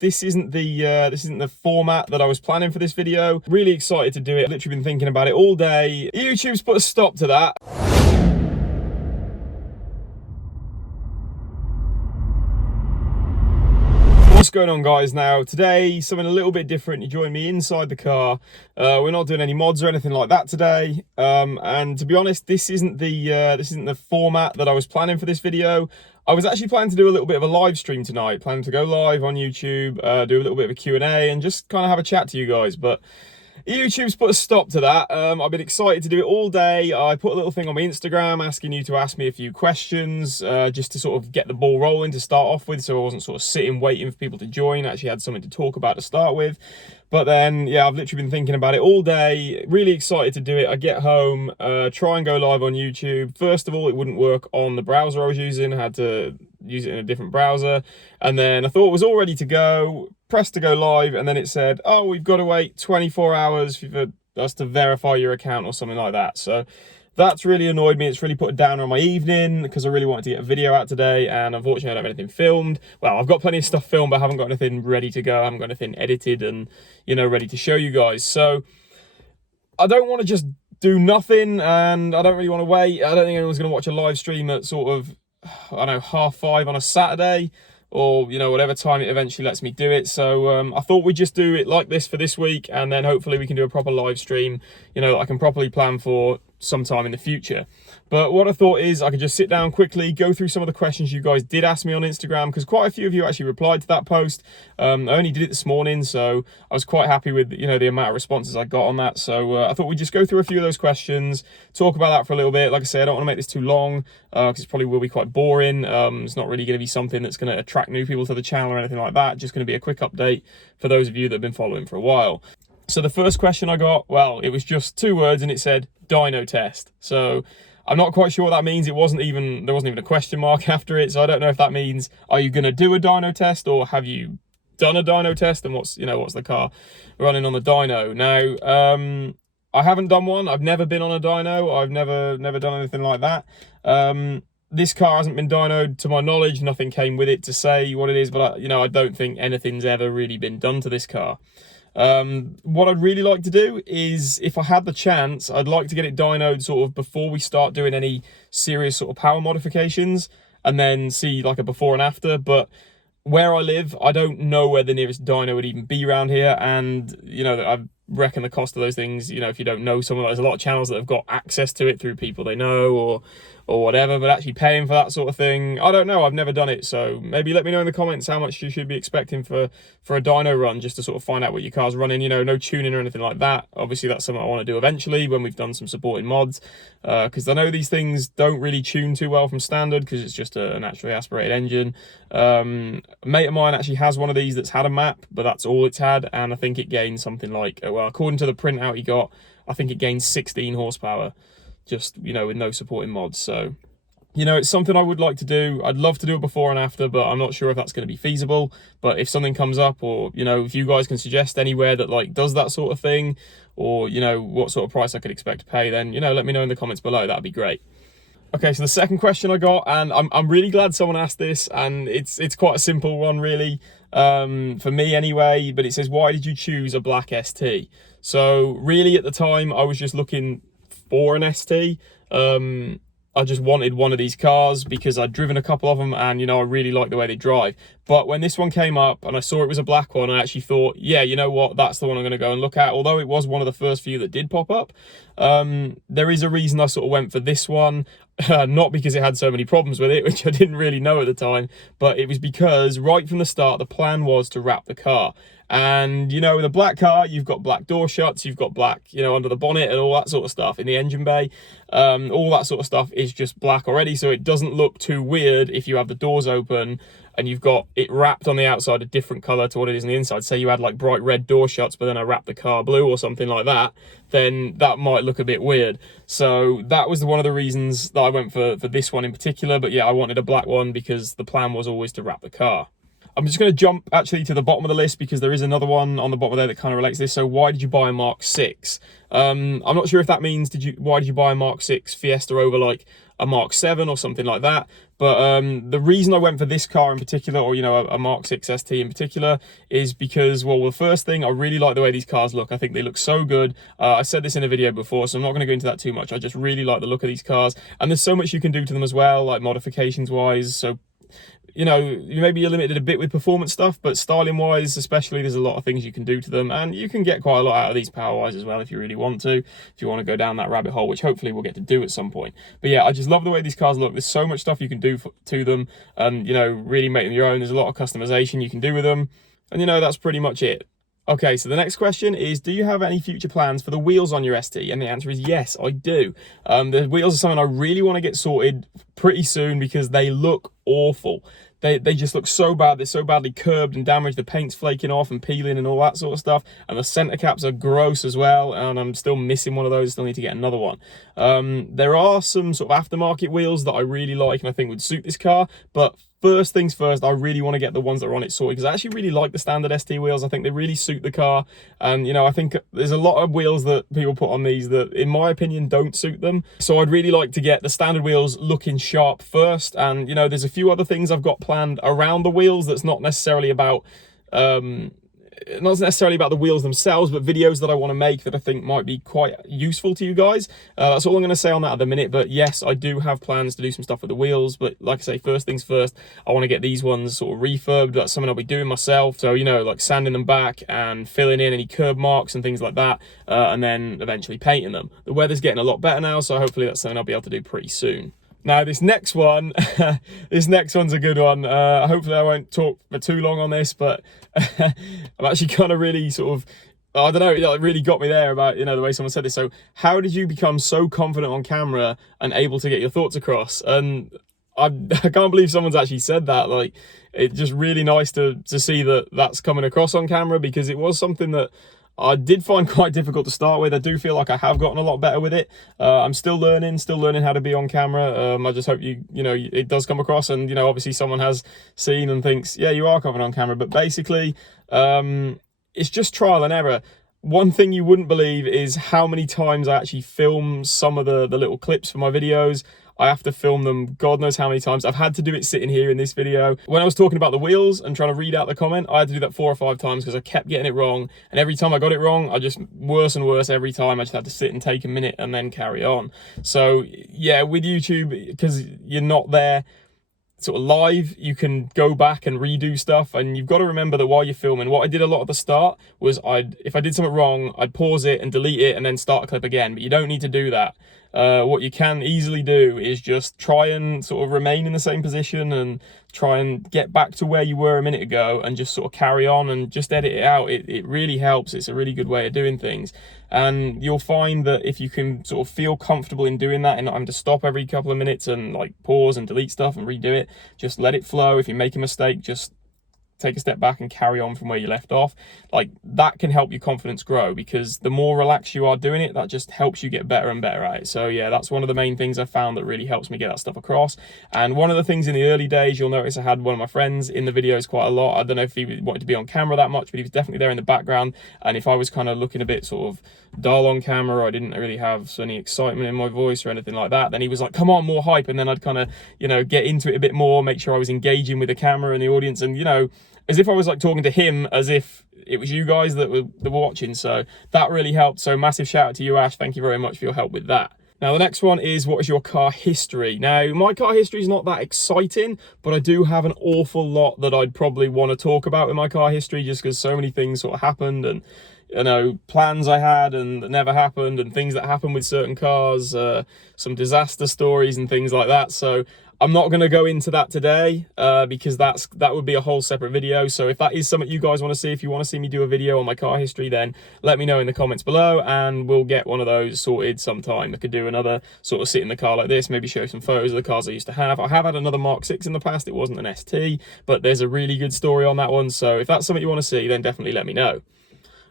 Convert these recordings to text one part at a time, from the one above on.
this isn't the format that I was planning for this video. Really excited to do it. I've literally been thinking about it all day. YouTube's put a stop to that. What's going on, guys? Now today something a little bit different. You join me inside the car. We're not doing any mods or anything like that today, and to be honest, this isn't the format that I was planning for this video. I was actually planning to do a little bit of a live stream tonight, planning to go live on YouTube, do a little bit of a Q&A and just kind of have a chat to you guys, but YouTube's put a stop to that. I've been excited to do it all day. I put a little thing on my Instagram asking you to ask me a few questions, just to sort of get the ball rolling to start off with, so I wasn't sort of sitting waiting for people to join. I actually had something to talk about to start with. But then, yeah, I've literally been thinking about it all day. Really excited to do it. I get home, try and go live on YouTube. First of all, it wouldn't work on the browser I was using. I had to use it in a different browser. And then I thought it was all ready to go. Pressed to go live, and then it said, oh, we've got to wait 24 hours for us to verify your account or something like that. So that's really annoyed me. It's really put a downer on my evening because I really wanted to get a video out today, and unfortunately I don't have anything filmed. Well, I've got plenty of stuff filmed, but I haven't got anything ready to go. I haven't got anything edited and, you know, ready to show you guys. So I don't want to just do nothing, and I don't really want to wait. I don't think anyone's going to watch a live stream at sort of, I don't know, 5:30 on a Saturday, or, you know, whatever time it eventually lets me do it. So I thought we'd just do it like this for this week, and then hopefully we can do a proper live stream, you know, that I can properly plan for sometime in the future. But what I thought is I could just sit down quickly, go through some of the questions you guys did ask me on Instagram, because quite a few of you actually replied to that post. I only did it this morning, so I was quite happy with, you know, the amount of responses I got on that. So I thought we'd just go through a few of those questions, talk about that for a little bit. Like I said, I don't want to make this too long, because it probably will be quite boring. It's not really going to be something that's going to attract new people to the channel or anything like that. Just going to be a quick update for those of you that have been following for a while. So the first question I got, well, it was just 2 words, and it said Dyno Test. So I'm not quite sure what that means. There wasn't even a question mark after it. So I don't know if that means, are you going to do a dyno test, or have you done a dyno test, and what's the car running on the dyno? Now, I haven't done one. I've never been on a dyno. I've never done anything like that. This car hasn't been dynoed to my knowledge. Nothing came with it to say what it is, but I don't think anything's ever really been done to this car. What I'd really like to do is, if I had the chance, I'd like to get it dynoed sort of before we start doing any serious sort of power modifications, and then see like a before and after. But where I live, I don't know where the nearest dyno would even be around here, and, you know, I reckon the cost of those things, you know, if you don't know someone, there's a lot of channels that have got access to it through people they know or whatever, but actually paying for that sort of thing, I don't know. I've never done it, so maybe let me know in the comments how much you should be expecting for a dyno run, just to sort of find out what your car's running. You know, no tuning or anything like that. Obviously that's something I want to do eventually when we've done some supporting mods, because I know these things don't really tune too well from standard, because it's just a naturally aspirated engine. A mate of mine actually has one of these that's had a map, but that's all it's had, and I think it gains something like, well, according to the printout he got, I think it gains 16 horsepower, just, you know, with no supporting mods. So, you know, it's something I would like to do. I'd love to do a before and after, but I'm not sure if that's going to be feasible. But if something comes up, or, you know, if you guys can suggest anywhere that like does that sort of thing, or, you know, what sort of price I could expect to pay, then, you know, let me know in the comments below. That'd be great. Okay, so the second question I got, and I'm really glad someone asked this, and it's quite a simple one really, for me anyway, but it says, why did you choose a black ST? So really at the time I was just looking for an ST. I just wanted one of these cars because I'd driven a couple of them, and, you know, I really like the way they drive. But when this one came up and I saw it was a black one, I actually thought, yeah, you know what, that's the one I'm going to go and look at. Although it was one of the first few that did pop up, there is a reason I sort of went for this one. Not because it had so many problems with it, which I didn't really know at the time, but it was because right from the start the plan was to wrap the car. And, you know, with a black car, you've got black door shuts, you've got black, you know, under the bonnet and all that sort of stuff in the engine bay. All that sort of stuff is just black already, so it doesn't look too weird if you have the doors open and you've got it wrapped on the outside a different color to what it is on the inside. Say you had like bright red door shuts, but then I wrapped the car blue or something like that, then that might look a bit weird. So that was one of the reasons that I went for this one in particular. But yeah, I wanted a black one because the plan was always to wrap the car. I'm just going to jump actually to the bottom of the list, because there is another one on the bottom there that kind of relates to this. So why did you buy a Mark 6? I'm not sure if that means why did you buy a Mark 6 Fiesta over like a Mark 7 or something like that. But the reason I went for this car in particular, or, you know, a Mark 6 ST in particular, is because, well, the first thing, I really like the way these cars look. I think they look so good. I said this in a video before, so I'm not going to go into that too much. I just really like the look of these cars, and there's so much you can do to them as well, like modifications wise. So, you know, maybe you're limited a bit with performance stuff, but styling wise especially, there's a lot of things you can do to them, and you can get quite a lot out of these power wise as well if you really want to, if you want to go down that rabbit hole, which hopefully we'll get to do at some point. But yeah, I just love the way these cars look. There's so much stuff you can do to them, and, you know, really make them your own. There's a lot of customization you can do with them, and, you know, that's pretty much it. Okay, so the next question is, do you have any future plans for the wheels on your ST? And the answer is yes, I do. The wheels are something I really want to get sorted pretty soon because they look awful. They just look so bad. They're so badly curbed and damaged. The paint's flaking off and peeling and all that sort of stuff. And the center caps are gross as well. And I'm still missing one of those. Still need to get another one. There are some sort of aftermarket wheels that I really like and I think would suit this car. But first things first, I really want to get the ones that are on it sorted, because I actually really like the standard ST wheels. I think they really suit the car. And, you know, I think there's a lot of wheels that people put on these that, in my opinion, don't suit them. So I'd really like to get the standard wheels looking sharp first. And, you know, there's a few other things I've got planned around the wheels that's not necessarily about the wheels themselves, but videos that I want to make that I think might be quite useful to you guys. That's all I'm going to say on that at the minute. But yes, I do have plans to do some stuff with the wheels. But like I say, first things first, I want to get these ones sort of refurbed. That's something I'll be doing myself. So, you know, like sanding them back and filling in any curb marks and things like that, and then eventually painting them. The weather's getting a lot better now, so hopefully that's something I'll be able to do pretty soon. Now, this next one, this next one's a good one. Hopefully I won't talk for too long on this, but I'm actually kind of really sort of, I don't know, it really got me there about, you know, the way someone said this. So how did you become so confident on camera and able to get your thoughts across? And I can't believe someone's actually said that. Like, it's just really nice to see that that's coming across on camera, because it was something that I did find quite difficult to start with. I do feel like I have gotten a lot better with it. I'm still learning how to be on camera. I just hope you know, it does come across, and, you know, obviously someone has seen and thinks, yeah, you are confident on camera. But basically, it's just trial and error. One thing you wouldn't believe is how many times I actually film some of the little clips for my videos. I have to film them God knows how many times. I've had to do it sitting here in this video. When I was talking about the wheels and trying to read out the comment, I had to do that 4 or 5 times because I kept getting it wrong. And every time I got it wrong, I just, worse and worse every time. I just had to sit and take a minute and then carry on. So yeah, with YouTube, because you're not there sort of live, you can go back and redo stuff, and you've got to remember that while you're filming, what I did a lot at the start was if I did something wrong, I'd pause it and delete it and then start a clip again. But you don't need to do that. What you can easily do is just try and sort of remain in the same position and try and get back to where you were a minute ago and just sort of carry on and just edit it out. It really helps. It's a really good way of doing things. And you'll find that if you can sort of feel comfortable in doing that and not having to stop every couple of minutes and like pause and delete stuff and redo it, just let it flow. If you make a mistake, just take a step back and carry on from where you left off. Like, that can help your confidence grow, because the more relaxed you are doing it, that just helps you get better and better at it. So yeah, that's one of the main things I found that really helps me get that stuff across. And one of the things in the early days, you'll notice I had one of my friends in the videos quite a lot. I don't know if he wanted to be on camera that much, but he was definitely there in the background. And if I was kind of looking a bit sort of dull on camera, or I didn't really have any excitement in my voice or anything like that, then he was like, come on, more hype. And then I'd kind of, you know, get into it a bit more, make sure I was engaging with the camera and the audience, and, you know, as if I was like talking to him, as if it was you guys that were watching. So that really helped. So massive shout out to you, Ash. Thank you very much for your help with that. Now, the next one is, what is your car history? Now, my car history is not that exciting, but I do have an awful lot that I'd probably want to talk about in my car history, just because so many things sort of happened, and, you know, plans I had and that never happened, and things that happened with certain cars, some disaster stories and things like that. So I'm not going to go into that today, because that would be a whole separate video. So if that is something you guys want to see, if you want to see me do a video on my car history, then let me know in the comments below, and we'll get one of those sorted sometime. I could do another sort of sit in the car like this, maybe show some photos of the cars I used to have. I have had another Mark 6 in the past. It wasn't an ST, but there's a really good story on that one. So if that's something you want to see, then definitely let me know.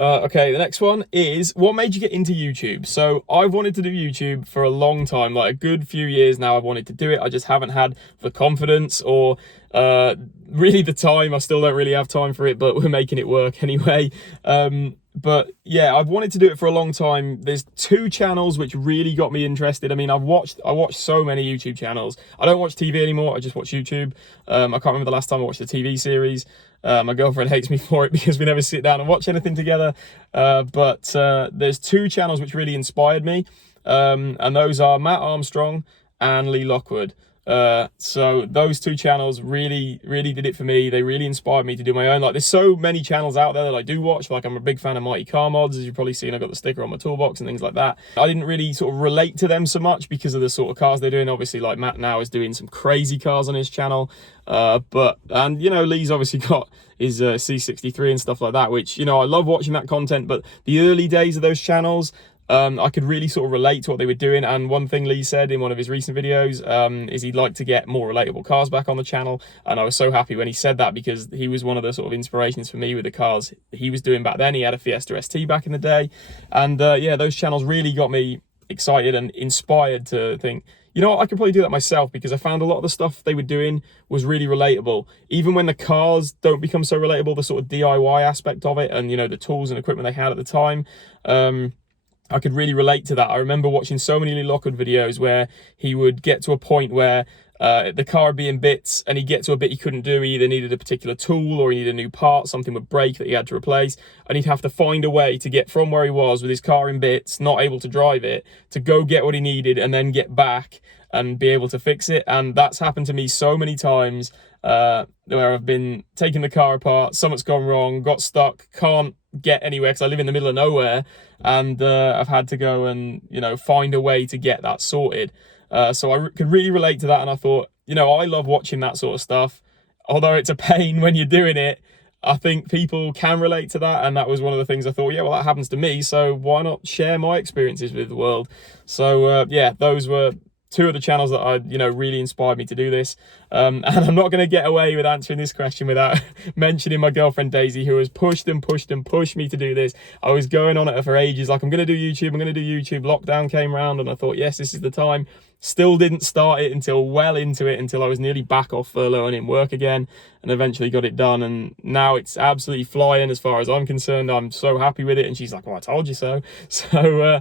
Okay, the next one is, what made you get into YouTube? So I've wanted to do YouTube for a long time, like a good few years now. I've wanted to do it. I just haven't had the confidence or really the time. I still don't really have time for it, but we're making it work anyway. But yeah, I've wanted to do it for a long time. There's two channels which really got me interested. I mean, I watched so many YouTube channels. I don't watch TV anymore, I just watch YouTube. I can't remember the last time I watched a TV series. My girlfriend hates me for it because we never sit down and watch anything together. But there's two channels which really inspired me. And those are Matt Armstrong and Lee Lockwood. So those two channels really did it for me. They really inspired me to do my own. Like, there's so many channels out there that I do watch. Like, I'm a big fan of Mighty Car Mods, as you've probably seen. I've got the sticker on my toolbox and things like that. I didn't really sort of relate to them so much because of the sort of cars they're doing. Obviously, like, Matt now is doing some crazy cars on his channel. And you know, Lee's obviously got his C63 and stuff like that, which, you know, I love watching that content. But the early days of those channels, I could really sort of relate to what they were doing. And one thing Lee said in one of his recent videos is he'd like to get more relatable cars back on the channel. And I was so happy when he said that, because he was one of the sort of inspirations for me with the cars he was doing back then. He had a Fiesta ST back in the day. And yeah, those channels really got me excited and inspired to think, you know what, I could probably do that myself, because I found a lot of the stuff they were doing was really relatable. Even when the cars don't become so relatable, the sort of DIY aspect of it and, you know, the tools and equipment they had at the time, I could really relate to that. I remember watching so many Lee Lockwood videos where he would get to a point where the car would be in bits and he'd get to a bit he couldn't do. He either needed a particular tool or he needed a new part, something would break that he had to replace, and he'd have to find a way to get from where he was with his car in bits, not able to drive it, to go get what he needed and then get back and be able to fix it. And that's happened to me so many times, where I've been taking the car apart, something's gone wrong, got stuck, can't get anywhere because I live in the middle of nowhere, and I've had to go and, you know, find a way to get that sorted. So I could really relate to that, and I thought, you know, I love watching that sort of stuff. Although it's a pain when you're doing it, I think people can relate to that, and that was one of the things I thought, yeah, well, that happens to me, so why not share my experiences with the world? So yeah, those were two of the channels that really inspired me to do this. And I'm not going to get away with answering this question without mentioning my girlfriend Daisy, who has pushed and pushed and pushed me to do this. I was going on at her for ages, like, I'm going to do YouTube, I'm going to do YouTube. Lockdown came around and I thought, yes, this is the time. Still didn't start it until well into it, until I was nearly back off furlough and in work again, and eventually got it done. And now it's absolutely flying as far as I'm concerned. I'm so happy with it. And she's like, well, I told you so. So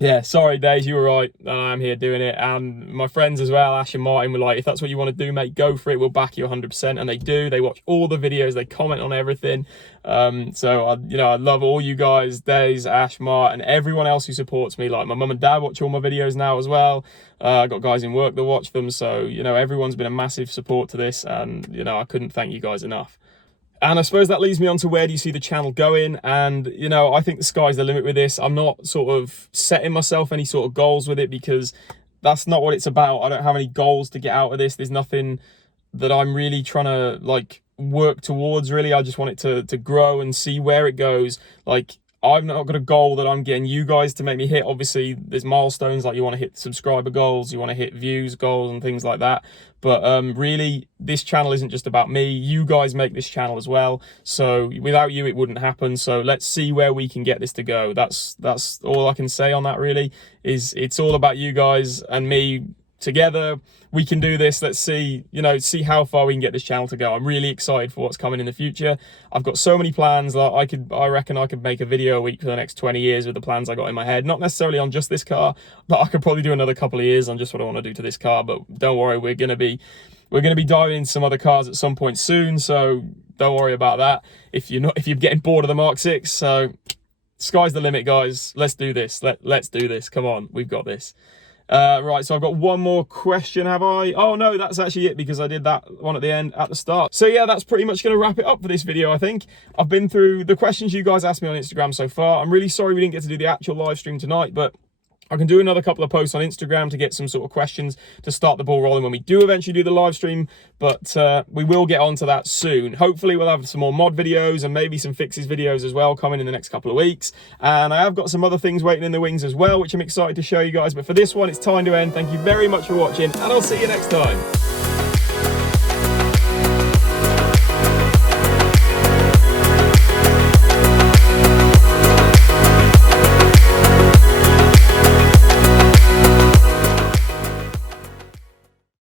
yeah, sorry, Days, you were right. I'm here doing it. And my friends as well, Ash and Martin, were like, if that's what you want to do, mate, go for it. We'll back you 100%. And they do. They watch all the videos. They comment on everything. So, I love all you guys, Days, Ash, Martin, and everyone else who supports me. Like, my mum and dad watch all my videos now as well. I got guys in work that watch them. So, everyone's been a massive support to this. And, I couldn't thank you guys enough. And I suppose that leads me on to where do you see the channel going? And, I think the sky's the limit with this. I'm not sort of setting myself any sort of goals with it, because that's not what it's about. I don't have any goals to get out of this. There's nothing that I'm really trying to, like, work towards, really. I just want it to grow and see where it goes. Like, I've not got a goal that I'm getting you guys to make me hit. Obviously, there's milestones, like you want to hit subscriber goals, you want to hit views goals and things like that. But really, this channel isn't just about me. You guys make this channel as well. So without you, it wouldn't happen. So let's see where we can get this to go. That's all I can say on that, really. Is it's all about you guys and me. Together we can do this. Let's see, see how far we can get this channel to go. I'm really excited for what's coming in the future. I've got so many plans. Like, I reckon I could make a video a week for the next 20 years with the plans I got in my head. Not necessarily on just this car, but I could probably do another couple of years on just what I want to do to this car. But don't worry, we're gonna be diving into some other cars at some point soon, so don't worry about that if you're getting bored of the Mark 6. So sky's the limit, guys. Let's do this. Let's do this. Come on, we've got this. Right, so I've got one more question, have I? Oh no, that's actually it, because I did that one at the end, at the start. So yeah, that's pretty much going to wrap it up for this video, I think. I've been through the questions you guys asked me on Instagram so far. I'm really sorry we didn't get to do the actual live stream tonight, but I can do another couple of posts on Instagram to get some sort of questions to start the ball rolling when we do eventually do the live stream. But we will get onto that soon. Hopefully we'll have some more mod videos and maybe some fixes videos as well coming in the next couple of weeks. And I have got some other things waiting in the wings as well, which I'm excited to show you guys. But for this one, it's time to end. Thank you very much for watching, and I'll see you next time.